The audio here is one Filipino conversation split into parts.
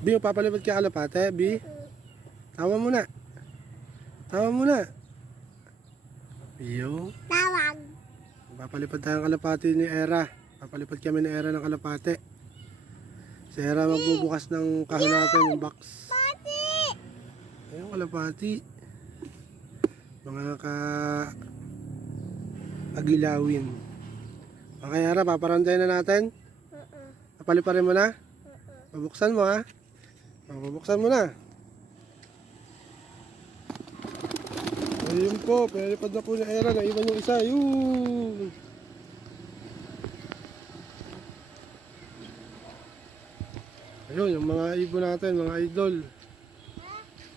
Bi, papalipad ka kalapate, Bi. Tawa mo na. Tawa mo na. Iyo. Tawag. Papalipad tayo ng kalapati ni Era. Papalipad kami ni Era ng kalapate. Si Era magbubukas ng kahon natin, yung box. Pati! Ayun, kalapati. Mga ka... Agilawin. Okay, Era, paparanday na natin. Papaliparin mo na. Pabuksan mo, ha? O, Pabuksan mo na. Ayun po, pinalipad na po ni Era. Naiwan yung isa. Yun! Ayun, yung mga ibon natin, mga idol.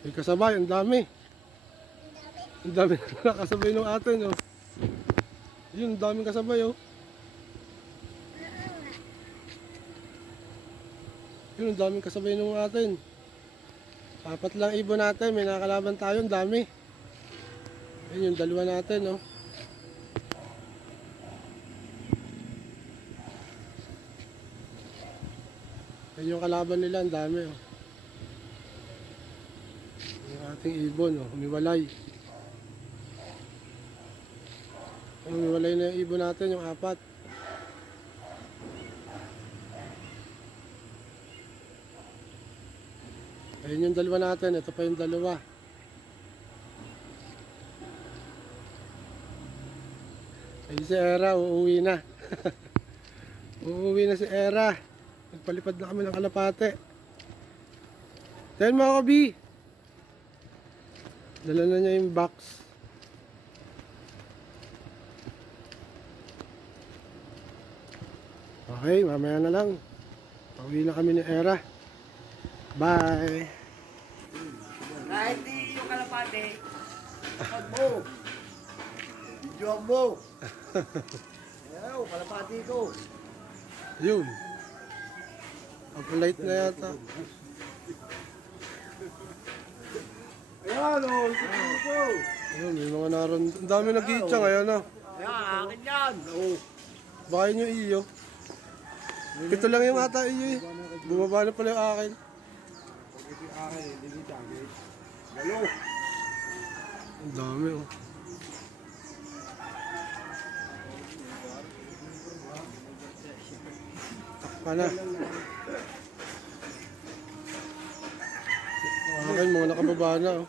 May kasabay, ang dami. Ang dami na kasabay nung atin, oh. Yun, ang daming kasabay, oh. Yun, daming kasabay nung atin. Apat lang ibon natin, may nakalaban tayo, ang dami. Yun, yung dalawa natin, oh. Yan yung kalaban nila, ang dami, oh. Yung ating ibon, oh, humiwalay. Humiwalay na yung ibon natin, yung apat. Ayun yung dalawa natin, ito pa yung dalawa. Ayun si Era, uuwi na. uuwi na si Era. Nagpalipad na kami ng kalapate. Tayo mga kabi. Dala na niya yung box. Okay, mamaya na lang. Pauwi na kami ni Era. Bye. Kahit di yung kalapate, pag mo. Video mo. Ayaw, kalapate ko. Yun. Pag-light na yata. Ayan o, video ko. Ayun, may mga naroon. Ang dami nag-iitsa ngayon, no? Ayan, akin yan. Oh. Baka yun yung iyo. Ito lang yung ata iyo eh. Bumaba na pala yung akin. Ito akin, hindi tagit. Galo. Ang dami oh. Takpa na. Akin, mga nakababa na oh.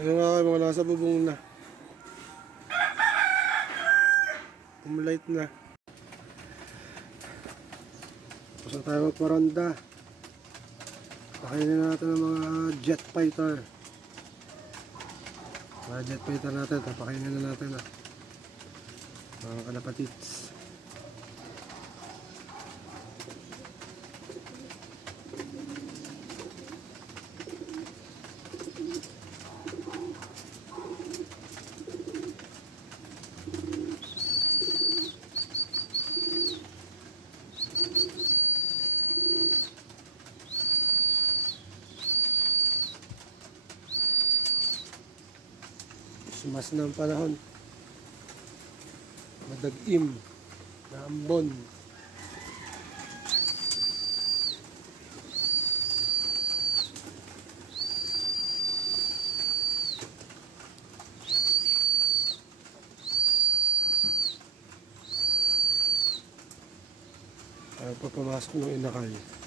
Ano nga kayo, mga nasa bubong na. Umlight na. Tapos tayo magparanda. Pakainin na natin ang mga jet fighter. Mga jet fighter natin, tapakainin na natin ah. Mga kalapatits. Sumas na ang panahon. Madagim na ambon. Ayaw pa pumasok ng inakay.